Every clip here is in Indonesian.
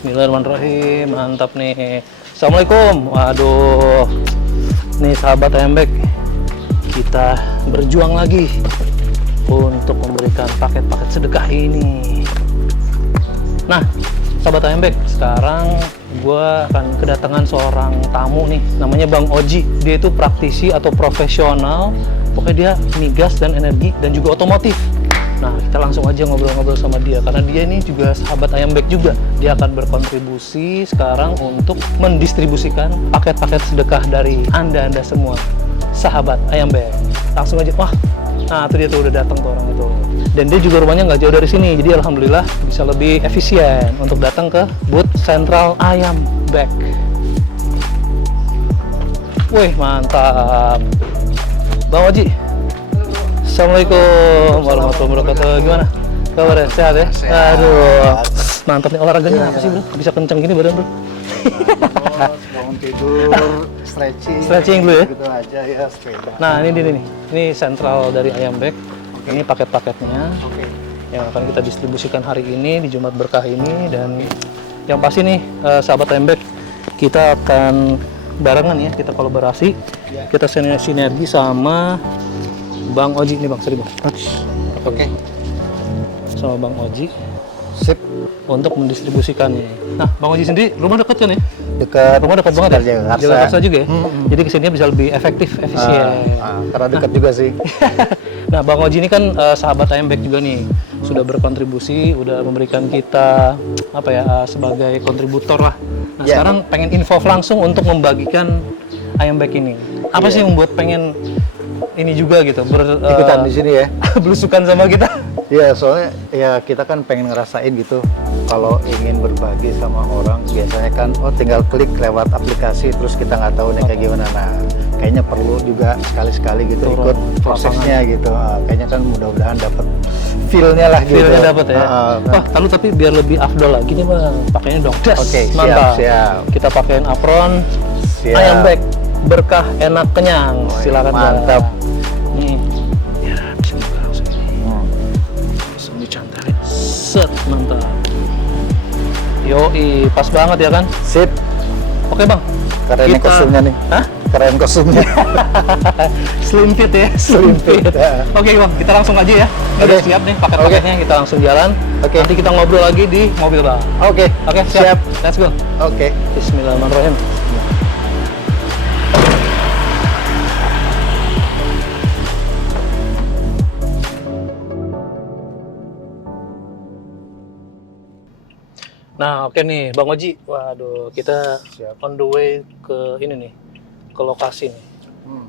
Bismillahirrahmanirrahim. Mantap nih. Assalamualaikum. Waduh. Nih sahabat Ayambek, kita berjuang lagi untuk memberikan paket-paket sedekah ini. Nah, sahabat Ayambek, sekarang gue akan kedatangan seorang tamu nih, namanya Bang Oji. Dia itu praktisi atau profesional, pokoknya dia migas dan energi dan juga otomotif. Nah, kita langsung aja ngobrol-ngobrol sama dia, karena dia ini juga sahabat Ayambek juga. Dia akan berkontribusi sekarang untuk mendistribusikan paket-paket sedekah dari Anda semua, sahabat Ayambek. Langsung aja, wah, nah itu dia tuh udah datang tuh orang itu. Dan dia juga rumahnya nggak jauh dari sini, jadi alhamdulillah bisa lebih efisien untuk datang ke booth Sentral Ayambek. Wih, mantap. Bang Oji. Assalamualaikum warahmatullahi wabarakatuh. Gimana kabarnya? Sehat ya? Sehat. Aduh, mantap nih. Olahraganya apa sih bro? Bisa kenceng gini badan bro? Bangun tidur, Stretching dulu ya? Gitu aja ya, sepeda. Nah ini dia nih, ini sentral dari Ayambek. Ini paket-paketnya yang akan kita distribusikan hari ini di Jumat Berkah ini. Dan yang pasti nih sahabat Ayambek, kita akan barengan ya, kita kolaborasi, kita sinergi sama Bang Oji nih Bang, sorry Bang. Oke. Sama Bang Oji Sip. untuk mendistribusikannya. Nah, Bang Oji sendiri rumah dekat kan ya? Dekat. Rumah dekat banget ya? Jakarta. Jakarta juga ya? Jadi kesininya bisa lebih efektif, efisien. Karena dekat juga sih. Nah, Bang Oji ini kan sahabat Ayambek juga nih. Sudah berkontribusi, udah memberikan kita apa ya sebagai kontributor lah. Nah, sekarang pengen info langsung untuk membagikan Ayambek ini. Apa sih yang membuat pengen ini juga gitu Ikutan di sini ya. belusukan sama kita? Iya, soalnya ya kita kan pengen ngerasain gitu. Kalau ingin berbagi sama orang, biasanya kan tinggal klik lewat aplikasi, terus kita nggak tahu nih kayak gimana. Nah, kayaknya perlu juga sekali-sekali gitu ikut prosesnya gitu. Kayaknya kan mudah-mudahan dapat feel-nya lah gitu. Feel-nya dapat ya. Wah, lalu tapi biar lebih afdol lagi nih Bang, pakainya dong. Oke, mantap. siap. Kita pakein apron. Siap. Ayambek, berkah, enak, kenyang. Silakan mantap. Bang. Nih. Ya, bismillah langsung ini. Langsung dicantarin. Set, mantap. Yoi, pas banget ya kan? Sip. Oke Bang. Keren nih kostumnya nih. Hah? Keren kostumnya. Slim fit ya? Slim fit, ya. Oke Bang, kita langsung aja ya. Ini udah siap nih paket-paketnya, kita langsung jalan. Nanti kita ngobrol lagi di mobil Bang. Oke, Siap. Let's go. Oke. Bismillahirrahmanirrahim. Nah, oke nih, Bang Oji. Waduh, kita on the way ke ini nih, ke lokasi nih.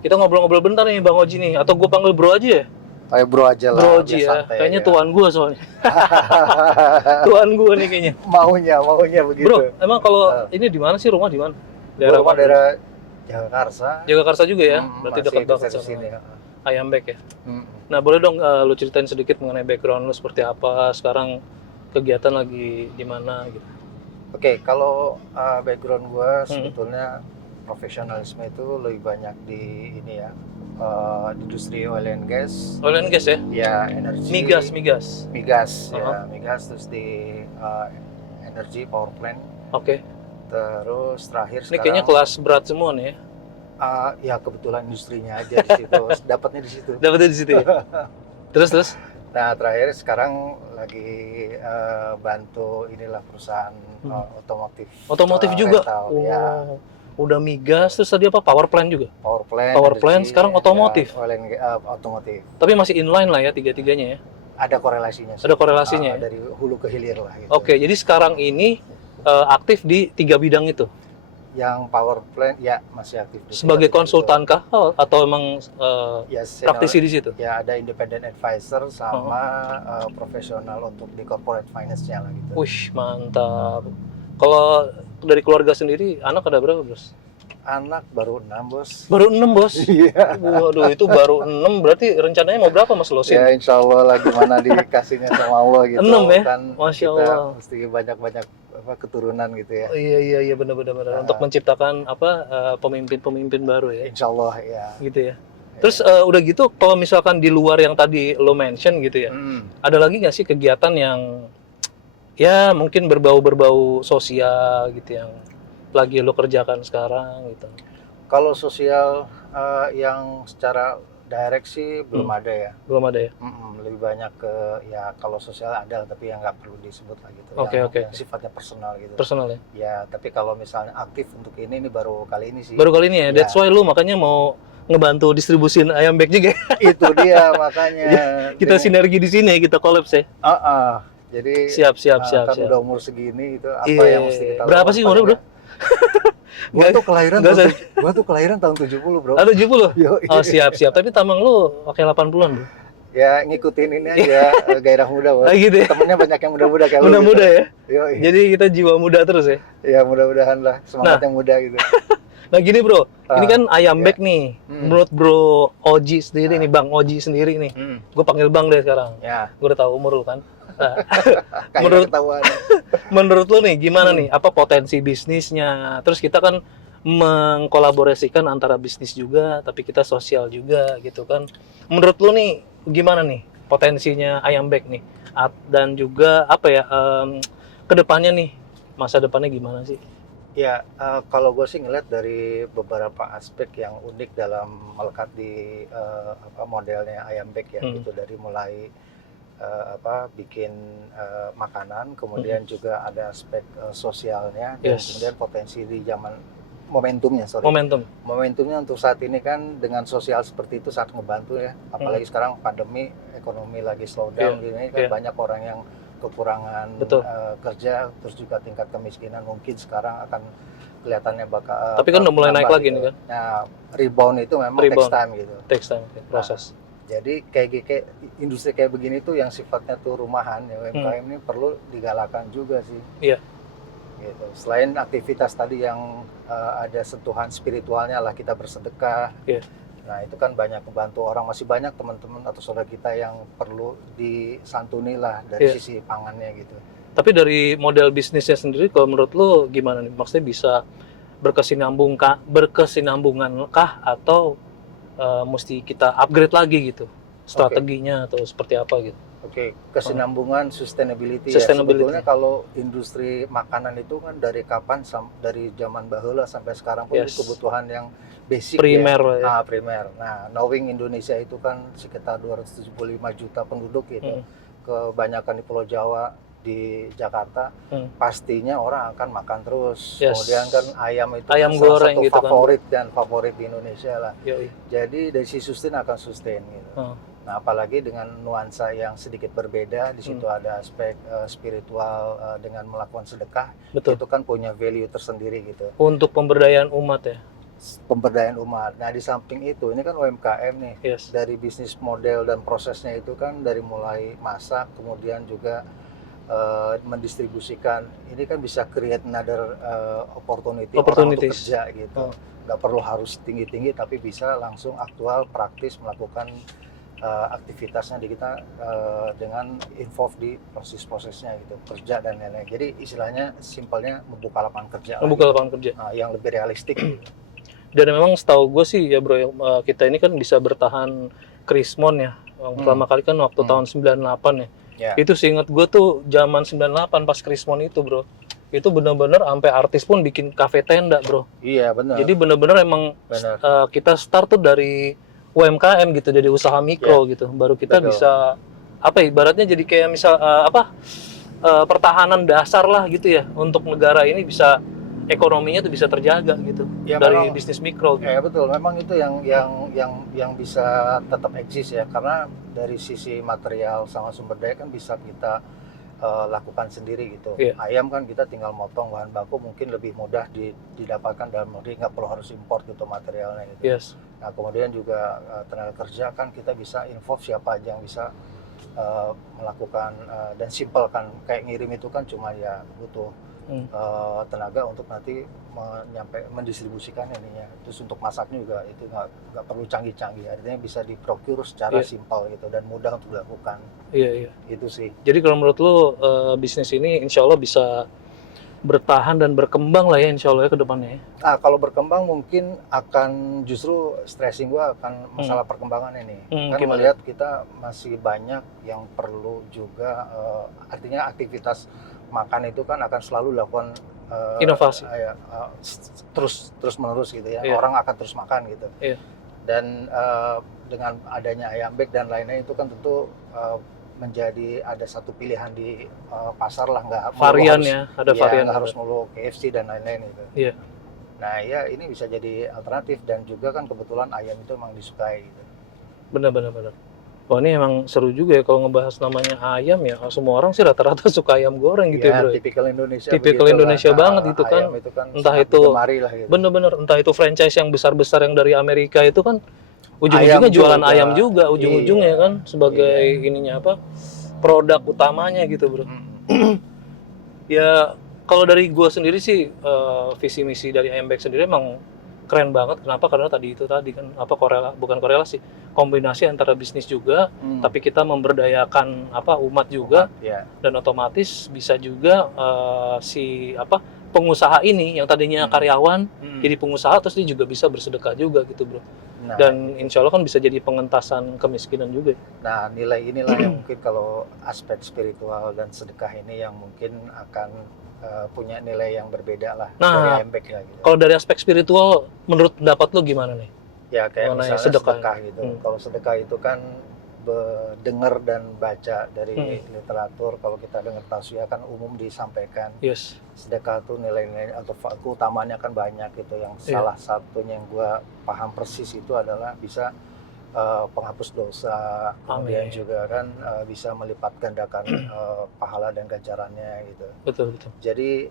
Kita ngobrol-ngobrol bentar nih, Bang Oji nih. Atau gue panggil Bro aja ya? Kayak bro aja lah. Bro Oji ya. Kayaknya ya. tuan gue soalnya. Tuan gue nih kayaknya. Maunya begitu. Bro, emang kalau ini di mana sih, rumah di mana? Rumah daerah Jagakarsa. Jagakarsa juga ya? Berarti Masih dekat banget sama sini. Ayambek ya? Nah, boleh dong lu ceritain sedikit mengenai background lu seperti apa, sekarang kegiatan lagi di mana gitu. Oke, kalau background gue sebetulnya profesionalisme itu lebih banyak di ini ya, di industri oil and gas. Oil and gas ya? Ya, energi. Migas. Ya, migas, terus di energi power plant. Oke. Terus terakhir Ini sekarang. kayaknya kelas berat semua nih ya? Ya kebetulan industrinya aja di situ, dapatnya di situ. Dapatnya di situ ya? Terus? Nah, terakhir sekarang lagi bantu inilah perusahaan otomotif. Otomotif juga? Rental, Oh, ya. Udah migas, terus tadi apa? Power plant juga? Power plant. Power plant, sekarang otomotif? Ya, otomotif. Tapi masih inline lah ya, tiga-tiganya ya? Ada korelasinya sih. Ada korelasinya ya? Dari hulu ke hilir lah gitu. Oke, jadi sekarang ini aktif di 3 bidang itu? Yang power plant, ya masih aktif. Sebagai konsultan kah? Atau emang ya, praktisi di situ? Ya, ada independent advisor sama profesional untuk di corporate finance-nya lah gitu. Wih, mantap. Kalau dari keluarga sendiri, anak ada berapa, Bos? Anak baru 6, Bos. Baru 6, Bos? Iya. Waduh, itu baru 6, berarti rencananya mau berapa, Mas Losin? Ya, insya Allah lah gimana dikasihnya sama Allah gitu. 6 ya? Kan Masya kita Allah. mesti banyak-banyak keturunan gitu ya. Oh, iya, benar-benar. Untuk menciptakan pemimpin-pemimpin baru ya? Insya Allah ya. Gitu ya. Terus udah gitu, kalau misalkan di luar yang tadi lo mention gitu ya, ada lagi nggak sih kegiatan yang ya mungkin berbau-berbau sosial gitu yang lagi lo kerjakan sekarang gitu. Kalau sosial yang secara direct sih belum ada ya. Belum ada ya? Lebih banyak ke ya kalau sosial ada tapi yang nggak perlu disebut lah gitu. Oke, yang, oke. yang sifatnya personal gitu. Personal ya? Ya, tapi kalau misalnya aktif untuk ini baru kali ini sih. Baru kali ini ya? Ya. That's why lu makanya mau ngebantu distribusin ayam bag juga. Itu dia makanya. Kita sinergi di sini, kita collabs ya. Jadi Siap. kan udah umur segini itu apa Iya. yang mesti kita Berapa lakukan sih umurnya, Bro? Gua tuh kelahiran tahun 70, Bro. Ada 70? Yoi. Oh, siap. Tapi tamang lu pakai 80-an, Bro. Ya ngikutin ini aja gairah muda, Bro. Ah, gitu ya? Temennya banyak yang muda-muda kayak lu. Muda-muda gitu. ya? Yoi. Jadi kita jiwa muda terus ya? Ya mudah-mudahan lah semangat yang muda gitu. Nah gini bro, ini kan ayam bag nih. Menurut bro Oji sendiri nih, Bang Oji sendiri nih. Gue panggil Bang deh sekarang. Ya. Gue udah tahu umur lu kan. Nah, Kayak ketahuan. menurut lu nih gimana nih? Apa potensi bisnisnya? Terus kita kan mengkolaborasikan antara bisnis juga, tapi kita sosial juga gitu kan. Menurut lu nih gimana nih potensinya ayam bag nih? Dan juga apa ya kedepannya nih, masa depannya gimana sih? Ya, kalau gue sih ngeliat dari beberapa aspek yang unik dalam melekat di modelnya ayam bag ya, gitu dari mulai bikin makanan, kemudian juga ada aspek sosialnya, dan kemudian potensi di zaman momentumnya. Momentumnya untuk saat ini kan dengan sosial seperti itu sangat ngebantu ya, apalagi sekarang pandemi, ekonomi lagi slow down gini kan banyak orang yang kekurangan kerja, terus juga tingkat kemiskinan mungkin sekarang akan kelihatannya bakal tapi kan udah mulai naik lagi nih kan. Nah, rebound itu memang takes time gitu. Takes time, proses. Jadi kayak industri kayak begini tuh yang sifatnya tuh rumahan ya, UMKM ini perlu digalakan juga sih. Iya. Gitu. Selain aktivitas tadi yang ada sentuhan spiritualnya lah, kita bersedekah. Iya. Nah itu kan banyak membantu orang, masih banyak teman-teman atau saudara kita yang perlu disantuni lah dari sisi pangannya gitu. Tapi dari model bisnisnya sendiri, kalau menurut lo gimana nih? Maksudnya bisa berkesinambungan kah atau mesti kita upgrade lagi gitu strateginya atau seperti apa gitu? Oke, kesinambungan, sustainability ya. Sebetulnya kalau industri makanan itu kan dari kapan, dari zaman baheula sampai sekarang pun kebutuhan yang basic primer ya. Primer. Nah, knowing Indonesia itu kan sekitar 275 juta penduduk gitu. Kebanyakan di Pulau Jawa, di Jakarta, pastinya orang akan makan terus. Kemudian kan ayam itu ayam salah goreng satu gitu favorit dan favorit di Indonesia lah. Yoi. Jadi dari sisi sustain akan sustain gitu. Nah, apalagi dengan nuansa yang sedikit berbeda, di situ ada aspek spiritual dengan melakukan sedekah. Betul. Itu kan punya value tersendiri gitu. Untuk pemberdayaan umat ya. Pemberdayaan umat. Nah, di samping itu, ini kan UMKM nih. Dari bisnis model dan prosesnya itu kan dari mulai masak, kemudian juga mendistribusikan. Ini kan bisa create another opportunity orang untuk kerja gitu. Nggak perlu harus tinggi-tinggi, tapi bisa langsung aktual, praktis melakukan aktivitasnya di kita dengan involve di proses-prosesnya gitu, kerja dan lain-lain. Jadi istilahnya simpelnya membuka lapangan kerja. Yang lebih realistik. Dan memang setahu gue sih ya bro, kita ini kan bisa bertahan Krismon ya. Pertama kali kan waktu tahun 98 ya. Itu seingat gue tuh zaman 98 pas Krismon itu bro. Itu benar-benar sampai artis pun bikin kafe tenda bro. Iya benar. Jadi benar-benar emang kita start tuh dari UMKM gitu, jadi usaha mikro gitu. Baru kita bisa apa ibaratnya jadi kayak misal pertahanan dasar lah gitu ya untuk negara ini bisa ekonominya tuh bisa terjaga gitu ya, dari memang, bisnis mikro. Gitu. Ya betul, memang itu yang bisa tetap eksis ya, karena dari sisi material sama sumber daya kan bisa kita lakukan sendiri gitu. Ayam kan kita tinggal motong, bahan baku mungkin lebih mudah didapatkan dalam negeri, nggak perlu harus import gitu materialnya gitu. Nah kemudian juga tenaga kerja kan kita bisa involve siapa aja yang bisa melakukan dan simpel kan, kayak ngirim itu kan cuma ya butuh tenaga untuk nanti mendistribusikan ininya. Terus untuk masaknya juga itu nggak perlu canggih-canggih, artinya bisa diprocure secara simpel gitu dan mudah untuk dilakukan. Iya. Itu sih. Jadi kalau menurut lo bisnis ini insya Allah bisa bertahan dan berkembang lah ya insya Allah ya ke depannya. Kalau berkembang mungkin akan justru stressing gua akan masalah perkembangan ini. Kan melihat kita masih banyak yang perlu juga artinya aktivitas makan itu kan akan selalu dilakukan Inovasi. terus menerus gitu ya. Iya. Orang akan terus makan gitu. Iya. Dan dengan adanya ayam bake dan lainnya itu kan tentu menjadi ada satu pilihan di pasar lah, nggak melulu Variannya, ada ya, varian. nggak harus melulu KFC dan lain-lain gitu. Iya. Nah ya ini bisa jadi alternatif dan juga kan kebetulan ayam itu memang disukai gitu. Benar. Wah ini emang seru juga ya kalau ngebahas namanya ayam ya. Semua orang sih rata-rata suka ayam goreng gitu ya, bro. Tipikal Indonesia. Tipikal begitulah. Indonesia banget itu kan. Ayam itu kan Entah sangat itu digemari lah gitu. bener-bener, entah itu franchise yang besar-besar yang dari Amerika itu kan ujung-ujungnya Ayam jualan juga. ayam juga, ujung-ujungnya Iya. kan sebagai ininya apa, produk utamanya gitu, bro. Ya kalau dari gua sendiri sih visi misi dari ayam bake sendiri emang keren banget. Kenapa? Karena tadi kan apa bukan korelasi, kombinasi antara bisnis juga, tapi kita memberdayakan apa umat juga, Ya. dan otomatis bisa juga si apa pengusaha ini yang tadinya karyawan jadi pengusaha, terus dia juga bisa bersedekah juga gitu, bro. Nah, Dan insya Allah kan bisa jadi pengentasan kemiskinan juga. nah, nilai inilah yang mungkin kalau aspek spiritual dan sedekah ini yang mungkin akan punya nilai yang berbeda lah Nah, dari ayam bake lah gitu. Kalau dari aspek spiritual, menurut pendapat lu gimana nih? Ya kayak mengenai misalnya sedekah. sedekah gitu. Kalau sedekah itu kan dengar dan baca dari literatur. Kalau kita dengar tausiah kan umum disampaikan. Yes. Sedekah itu nilai-nilai atau keutamaannya kan banyak gitu. Yang salah satunya yang gua paham persis itu adalah bisa penghapus dosa, kemudian Amin. juga kan bisa melipat gandakan pahala dan ganjarannya gitu. Betul. Jadi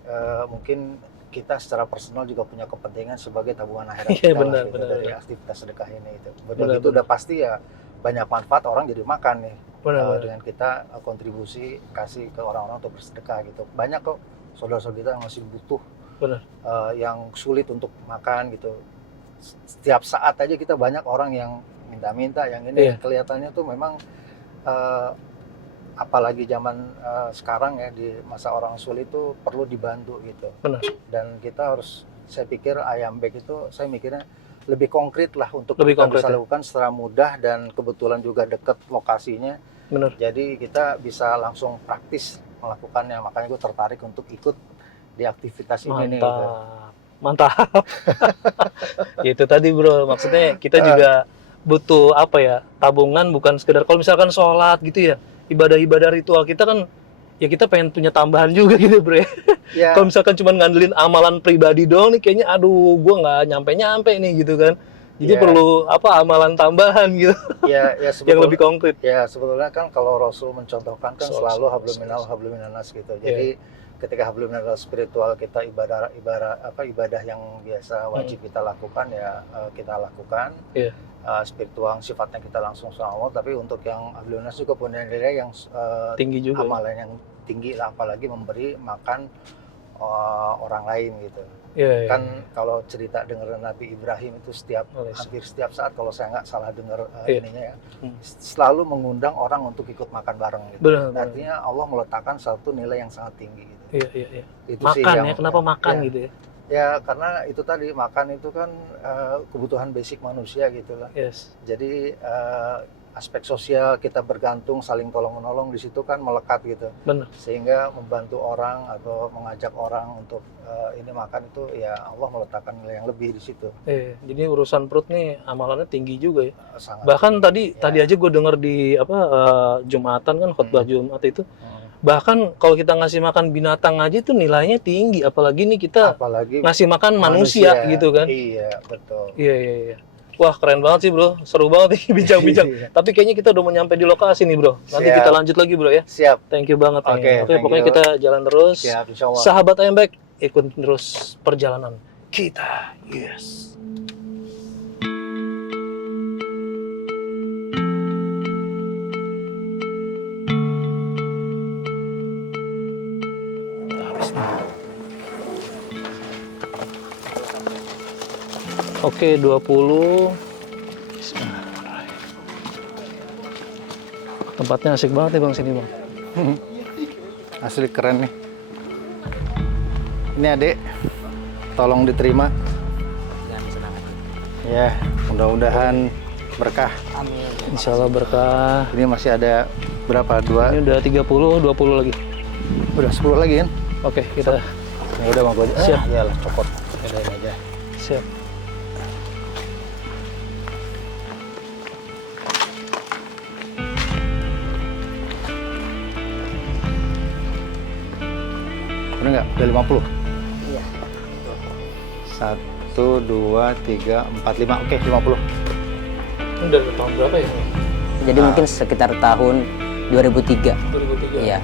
mungkin kita secara personal juga punya kepentingan sebagai tabungan akhirat Iya, kita benar, lah, gitu, benar, dari benar. aktivitas sedekah ini itu. Benar, Begitu benar. udah pasti ya banyak manfaat, orang jadi makan nih Benar. dengan kita kontribusi kasih ke orang-orang untuk bersedekah gitu. Banyak kok saudara-saudara kita yang masih butuh, Benar. yang sulit untuk makan gitu. Setiap saat aja kita banyak orang yang minta-minta, yang ini Iya. kelihatannya tuh memang apalagi zaman sekarang ya di masa orang sulit itu perlu dibantu gitu. Benar. Dan kita harus, saya pikir ayam bake itu saya mikirnya lebih konkret lah untuk Lebih kita konkret, bisa ya. lakukan secara mudah dan kebetulan juga dekat lokasinya. Benar. Jadi kita bisa langsung praktis melakukannya. Makanya gue tertarik untuk ikut di aktivitas ini nih. Gitu. Mantap. Itu tadi, bro. Maksudnya kita juga butuh apa ya, tabungan, bukan sekedar kalau misalkan sholat gitu ya, ibadah-ibadah ritual kita kan ya kita pengen punya tambahan juga gitu, bro. Ya, Kalau misalkan cuma ngandelin amalan pribadi doang nih, kayaknya aduh gua nggak nyampe nih gitu kan. Jadi Ya. perlu apa, amalan tambahan gitu ya yang lebih konkret. Ya sebetulnya kan kalau Rasul mencontohkan kan selalu hablum minal Yes. hablum minanas gitu. Jadi ketika hablum minal spiritual kita ibadah yang biasa wajib kita lakukan ya kita lakukan. Iya. Spiritual sifatnya kita langsung sama Allah, tapi untuk yang hablum minanas juga punya nilai yang Tinggi juga. amalan yang tinggi lah, apalagi memberi makan orang lain gitu. Iya. Kan kalau cerita dengar Nabi Ibrahim itu hampir setiap saat kalau saya nggak salah dengar ininya ya, selalu mengundang orang untuk ikut makan bareng gitu. Benar. Artinya Allah meletakkan satu nilai yang sangat tinggi gitu. Iya. Itu Makan sih ya, yang, kenapa makan ya. gitu ya? Ya karena itu tadi, makan itu kan kebutuhan basic manusia gitu lah. Yes. Jadi aspek sosial kita bergantung, saling tolong-menolong di situ kan melekat gitu. Benar. Sehingga membantu orang atau mengajak orang untuk ini makan itu ya Allah meletakkan nilai yang lebih di situ. Jadi urusan perut nih amalannya tinggi juga ya. Sangat Bahkan tinggi. tadi aja gue denger di Jumatan kan, khotbah Jumat itu. Bahkan kalau kita ngasih makan binatang aja itu nilainya tinggi, apalagi nih kita apalagi ngasih makan manusia gitu kan. Iya, betul. Iya. Wah, keren banget sih, bro. Seru banget nih bincang-bincang. Tapi kayaknya kita udah mau nyampe di lokasi nih, bro. Nanti Siap. kita lanjut lagi, bro ya. Siap. Thank you banget nih. Oke, thank Pokoknya you. kita jalan terus. Siap, insya Allah. Sahabat ayam bake, ikut terus perjalanan kita. Yes. Oke, 20. Tempatnya asik banget ya, Bang, sini, Bang. Asli keren nih. Ini Adek, tolong diterima. Ya, mudah-mudahan berkah. Insya Allah berkah. Ini masih ada berapa? 2? Ini udah 30, 20 lagi. Udah 10 lagi kan? Oke, kita Ya udah mau gue aja. Siap. Iyalah copot. Udahin aja. siap. Udah nggak? Udah 50? Iya. 1, 2, 3, 4, 5. Oke, 50. Ini dari tahun berapa ya? Jadi mungkin sekitar tahun 2003. 2003. Iya.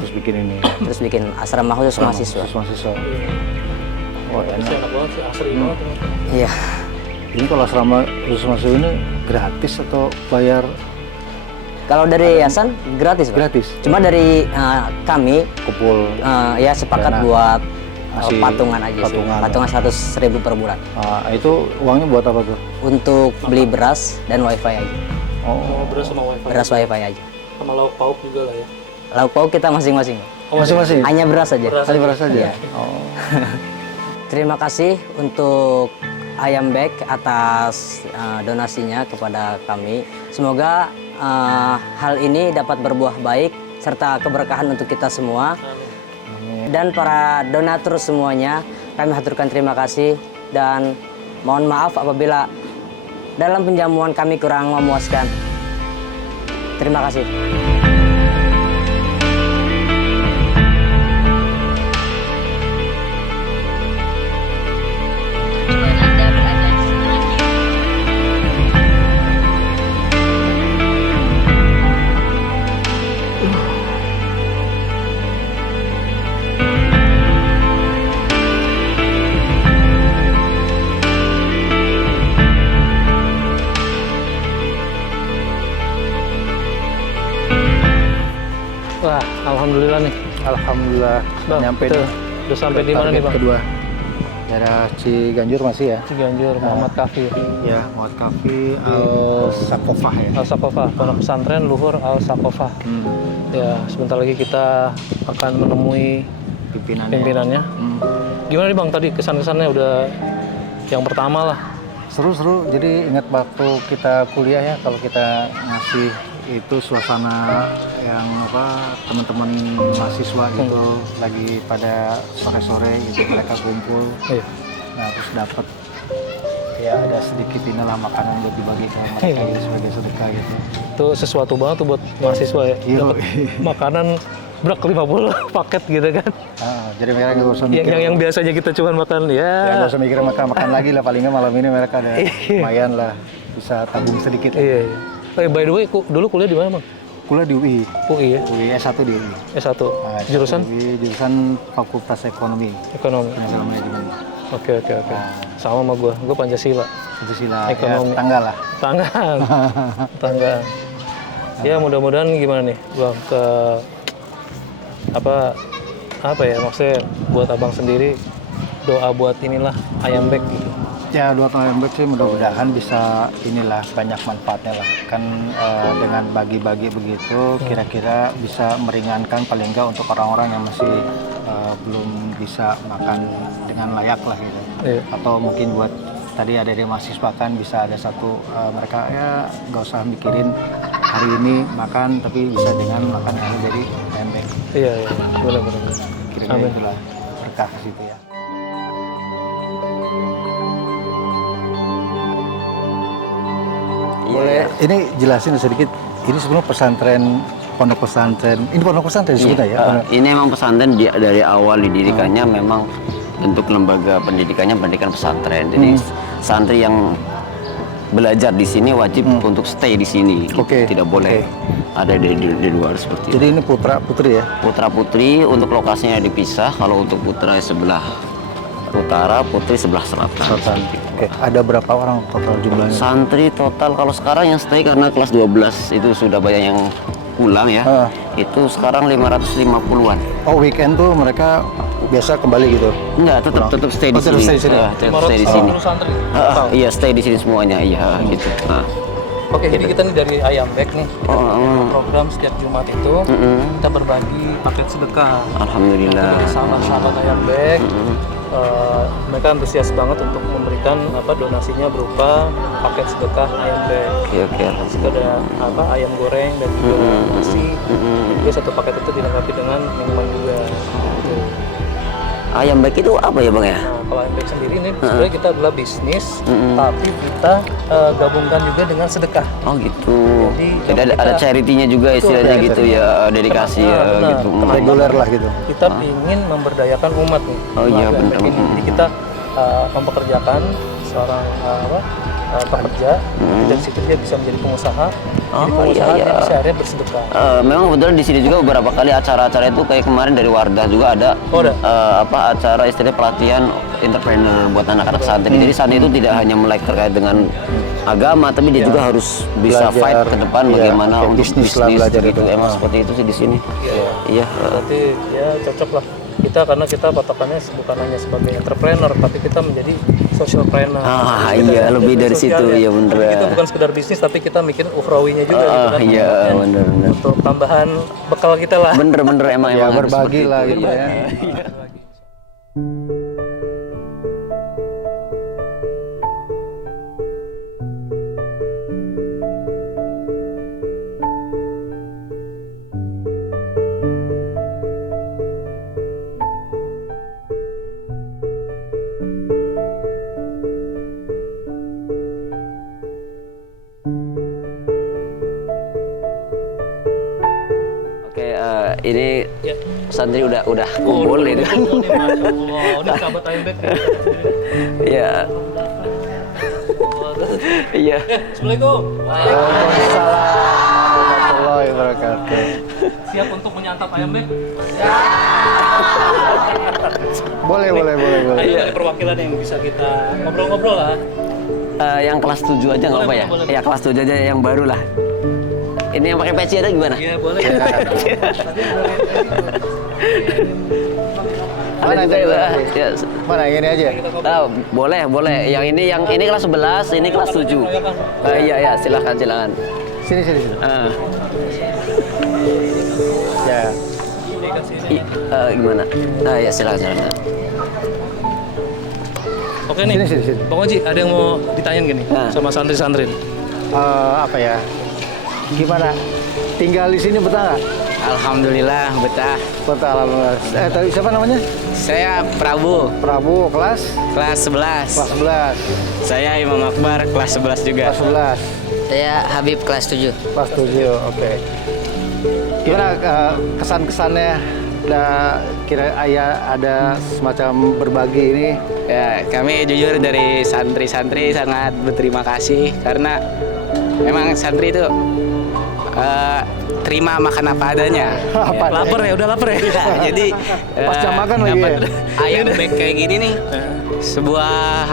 Terus bikin ini. Terus bikin asrama khusus mahasiswa. Khusus mahasiswa. Oh, Oh, enak. enak banget sih, asri banget. Iya. Ini kalau asrama khusus mahasiswa ini gratis atau bayar? Kalau dari yayasan gratis, Pak. Gratis. Cuma dari kami Kumpul. ya sepakat Dana. buat Masih patungan aja patungan. sih. Patungan 100.000 per bulan. Itu uangnya buat apa tuh? Untuk beli beras dan wifi aja. Oh, beras sama wifi. Beras wifi aja. Sama lauk pauk juga lah ya. Lauk pauk kita masing-masing. Oh, Masing-masing? Hanya beras aja. Hanya beras Iya. saja? Oh. Terima kasih untuk Ayam Bek atas donasinya kepada kami. Semoga hal ini dapat berbuah baik serta keberkahan untuk kita semua. Dan para donatur semuanya, kami haturkan terima kasih dan mohon maaf apabila dalam penjamuan kami kurang memuaskan. Terima kasih. Wah, alhamdulillah nih. Alhamdulillah Bang, nyampe kita nih. udah sampai di mana nih, Target Bang? Kedua. Daerah Ciganjur masih ya? Ciganjur, Muhammad Kafi. Ya, Muhammad Kafi Al Sakofah ya. Al Sakofah, Pondok Pesantren Luhur Al Sakofah. Ya, sebentar lagi kita akan menemui pimpinannya. Gimana nih Bang tadi kesan-kesannya udah yang pertama lah. Seru-seru. Jadi ingat waktu kita kuliah ya, kalau kita ngasih itu suasana yang apa, teman-teman mahasiswa gitu lagi pada sore-sore gitu mereka kumpul. Iya. Nah, terus dapat ya ada sedikit inilah makanan buat dibagi ke mereka gitu, sebagai sedekah gitu. Itu sesuatu banget tuh buat mahasiswa ya. Iya. Dapat makanan brak 50 paket gitu kan. Jadi mereka nggak usah mikir. Yang biasanya kita cuma makan Ya ya. nggak usah mikir makan lagi lah, paling nggak malam ini mereka ada lumayan lah, bisa tabung sedikit lah. Iya. By the way, dulu kuliah di mana Bang? Kuliah di UI, UI ya. UI S1 di UI. S1. Nah, Jurusan S1 di UI, jurusan Fakultas Ekonomi, ekonomi. Manajemen Manajemen. Oke. Sama sama gua Pancasila. Itu sila Ekonomi. ya, tanggal lah. Tangan. Tangan. Ya mudah-mudahan gimana nih Bang ke apa ya maksudnya buat abang sendiri doa buat inilah Ayam Bek gitu. Ya, dua tahun sih mudah-mudahan bisa inilah banyak manfaatnya lah. Kan dengan bagi-bagi begitu kira-kira bisa meringankan paling enggak untuk orang-orang yang masih belum bisa makan dengan layak lah gitu. Iya. Atau mungkin buat tadi ada dari mahasiswa kan bisa ada satu mereka ya nggak usah mikirin hari ini makan tapi bisa dengan makan yang jadi tempe. Iya, benar. Kira-kira Amin. itulah berkah ke situ ya. Boleh ini jelasin sedikit. Ini sebenarnya pesantren, pondok pesantren. Ini pondok pesantren sebenarnya ya. Pondok- Ini memang pesantren dari awal didirikannya memang untuk lembaga pendidikannya pendidikan pesantren. Jadi santri yang belajar di sini wajib untuk stay di sini. Oke, Tidak boleh ada di luar seperti itu. Jadi ini putra putri ya. Putra putri untuk lokasinya dipisah. Kalau untuk putra sebelah utara, putri sebelah selatan. Selatan. Oke. Ada berapa orang total jumlahnya? Santri total kalau sekarang yang stay karena kelas 12 itu sudah banyak yang pulang ya. Itu sekarang 550-an. Oh, weekend tuh mereka biasa kembali gitu. Enggak, tetap stay di Oh, tetap sini. stay di sini. Tetap stay di sini. santri. Iya, stay di sini semuanya. Iya, gitu. Nah. Oke, jadi kita nih dari Ayam Bek nih. Program setiap Jumat itu kita berbagi paket sedekah. Alhamdulillah. Dari sahabat-sahabat Ayam Bek mereka antusias banget untuk memberikan donasinya berupa paket sedekah ayam bek. Oke. Itu ada ayam goreng dan juga nasi. Jadi satu paket itu dilengkapi dengan minuman juga. Gitu. Ayam bek itu apa ya Bang ya? Nah, kalau ayam bek sendiri ini sebenarnya kita adalah bisnis, tapi kita gabungkan juga dengan sedekah. Oh gitu. Jadi ada charity-nya juga istilahnya gitu ya, dedikasi benar. gitu. Reguler lah gitu. Kita ingin memberdayakan umat nih. Oh iya, melalui benar. ayam bek ini. Jadi kita mempekerjakan seorang pekerja, dari situ dia bisa menjadi pengusaha. Jadi pengusaha dia bisa akhirnya bersedekah. Memang kebetulan di sini juga beberapa kali acara-acara itu kayak kemarin dari Wardah juga ada acara istilah pelatihan entrepreneur buat anak-anak santri. Jadi santri itu tidak hanya melek terkait dengan agama, tapi dia juga harus bisa Belajar, fight ke depan bagaimana untuk bisnis lah, belajar gitu. itu. Emang seperti itu sih di sini. Iya. Berarti ya cocok lah kita, karena kita patokannya bukan hanya sebagai entrepreneur, tapi kita menjadi socialpreneur. Iya, lebih dari situ ya bener. Jadi kita bukan sekedar bisnis, tapi kita mikir ukhrawinya juga gitu kan. Iya, bener. Untuk tambahan bekal kita lah. Bener emang Ya harus berbagi seperti lah itu. gitu ya. Oke, ini Ya. santri udah kumpul ini. Masya Allah, udah sahabat ayam bek. Iya. Iya. Assalamualaikum. Waalaikumsalam warahmatullahi wabarakatuh. Siap untuk menyantap ayam bek? Boleh. Ayo ada perwakilan yang bisa kita ngobrol-ngobrol lah. Yang kelas 7 aja nggak apa ya? Boleh. Ya kelas 7 aja yang baru lah. Ini yang pakai peci ada gimana? Iya boleh. Mana juga aja, lah. Bu? Ya, Mana ini aja? boleh. Yang ini kelas 11, ini kelas 7. Iya, silakan. Sini. Ya. Gimana? Ya silakan. Oke nih, Sini. Bang Oji, ada yang mau ditanyain gini sama santri-santri? Apa ya? Gimana? Tinggal di sini betah nggak? Alhamdulillah betah. Betah, alhamdulillah. Tadi siapa namanya? Saya Prabu, Prabu, kelas kelas 11. 11. Saya Imam Akbar, kelas 11 juga. Kelas 11. Saya Habib kelas 7. Kelas 7, oke. Gimana kesan-kesannya? Kira ada semacam berbagi ini? Ya, kami jujur dari santri-santri sangat berterima kasih karena memang santri itu terima makan apa adanya. Apa adanya? Lapar ya, udah lapar ya. Jadi Pas jam makan lagi dapat ya? ayam bek kayak gini nih, sebuah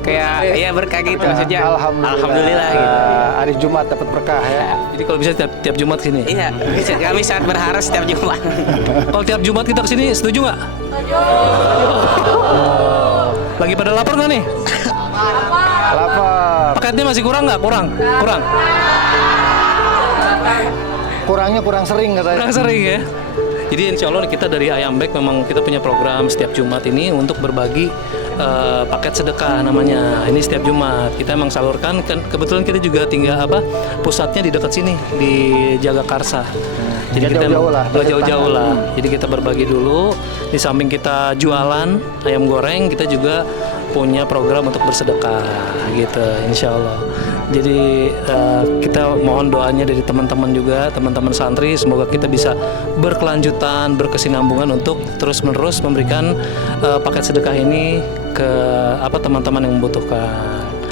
kayak ya berkah gitu maksudnya. Alhamdulillah gitu. Hari Jumat dapat berkah ya. Jadi kalau bisa tiap Jumat sini. Iya, kami sangat berharap setiap Jumat. Kalau tiap Jumat kita kesini, setuju nggak? Lagi pada lapar nggak nih? Lapar. Paketnya masih kurang nggak? Kurang. Kurangnya kurang sering katanya. Kurang sering ya. Jadi insya Allah kita dari Ayam Bek memang kita punya program setiap Jumat ini untuk berbagi paket sedekah namanya. Ini setiap Jumat kita emang salurkan. Kebetulan kita juga tinggal pusatnya di dekat sini di Jagakarsa. Jadi kita jauh-jauh lah, nggak jauh-jauh lah. Jadi kita berbagi dulu. Di samping kita jualan ayam goreng, kita juga punya program untuk bersedekah gitu, insya Allah. Jadi kita mohon doanya dari teman-teman juga, teman-teman santri, semoga kita bisa berkelanjutan, berkesinambungan untuk terus-menerus memberikan paket sedekah ini ke teman-teman yang membutuhkan.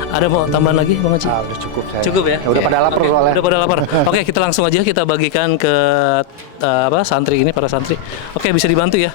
Ada mau tambahan lagi, Bang Haji? Udah cukup saya. Cukup ya? Udah pada lapar Oke, soalnya. Udah pada lapar. Oke, kita langsung aja kita bagikan ke santri ini, para santri. Oke, bisa dibantu ya?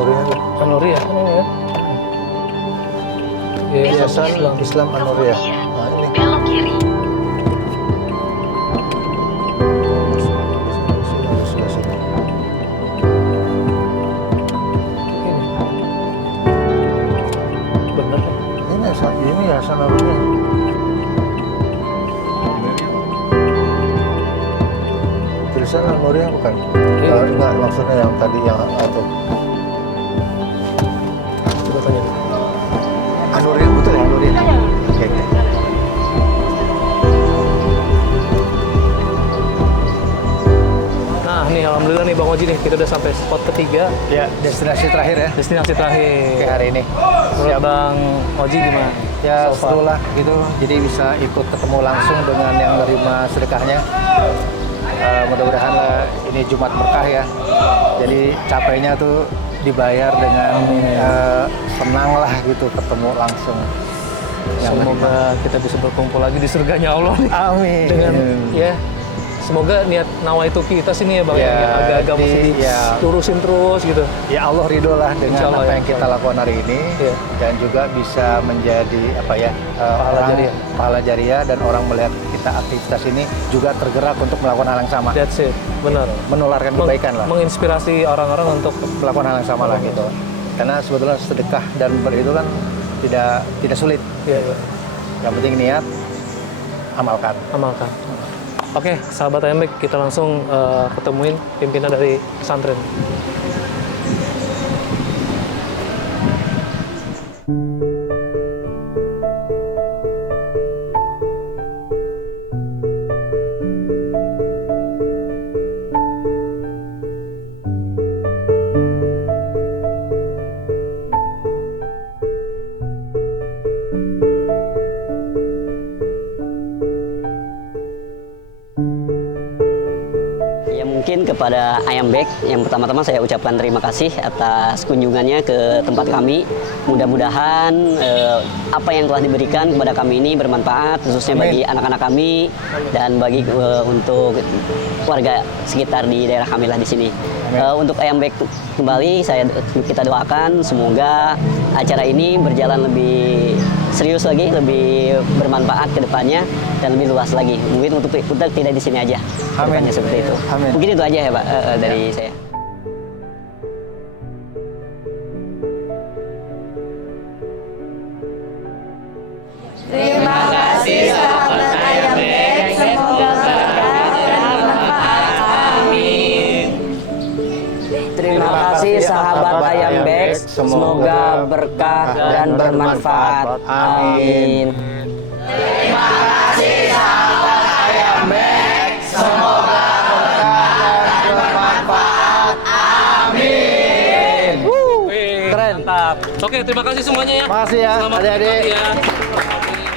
Anuriah. Anuri ya kan ini ya. Yayasan Islam Anuriah. Nah, ini. Belok kiri. Ini. Bener ya. Ini Yayasan Anuriah. Tulisan Anuriah bukan? Iya. Enggak, maksudnya yang tadi yang atau Coba tanya. Anuriah betul ya Anuriah. Oke. Nah, nih alhamdulillah nih Bang Oji nih, kita udah sampai spot ketiga, Ya, destinasi terakhir ya. destinasi terakhir. Oke, hari ini. Menurut Bang Oji gimana? Ya, So far? seru lah gitu. Jadi bisa ikut ketemu langsung dengan yang menerima sedekahnya. Mudah-mudahan lah ini Jumat berkah ya. Jadi capeknya tuh dibayar dengan senang lah gitu ketemu langsung. Yang Semoga kita bisa berkumpul lagi di surganya Allah nih. Amin. Dengan ya, semoga niat nawaitu kita sini ya Bang, Ya, yang agak-agak di- masih ya. dilurusin terus gitu. Ya Allah ridho lah dengan Insya Allah, apa ya. yang kita lakukan hari ini Iya. dan juga bisa menjadi apa ya Pahala jariah. pahala jariah dan orang melihat kita aktivitas ini juga tergerak untuk melakukan hal yang sama, That's it, benar. menularkan kebaikan lah, Menginspirasi orang-orang untuk melakukan hal yang sama lah gitu. Karena sebetulnya sedekah dan itu kan tidak sulit. ya, ya, Yang penting niat, amalkan. amalkan. Oke, sahabat AMBEK, kita langsung ketemuin pimpinan dari pesantren. Ya mungkin kepada Ayambek yang pertama-tama saya ucapkan terima kasih atas kunjungannya ke tempat kami. Mudah-mudahan apa yang telah diberikan kepada kami ini bermanfaat khususnya bagi anak-anak kami dan bagi untuk warga sekitar di daerah kami lah di sini. Untuk Ayambek kembali kita doakan semoga acara ini berjalan lebih serius lagi, lebih bermanfaat ke depannya dan lebih luas lagi. Mungkin untuk tidak di sini aja. Amin. Kedepannya seperti itu. Amin. Mungkin itu aja ya Pak dari saya. Terima kasih sahabat Ayambek. Semoga berkah dan bermanfaat. Amin. Keren. Mantap. Oke, terima kasih semuanya ya. Makasih ya, Selamat adik-adik. menikmati ya.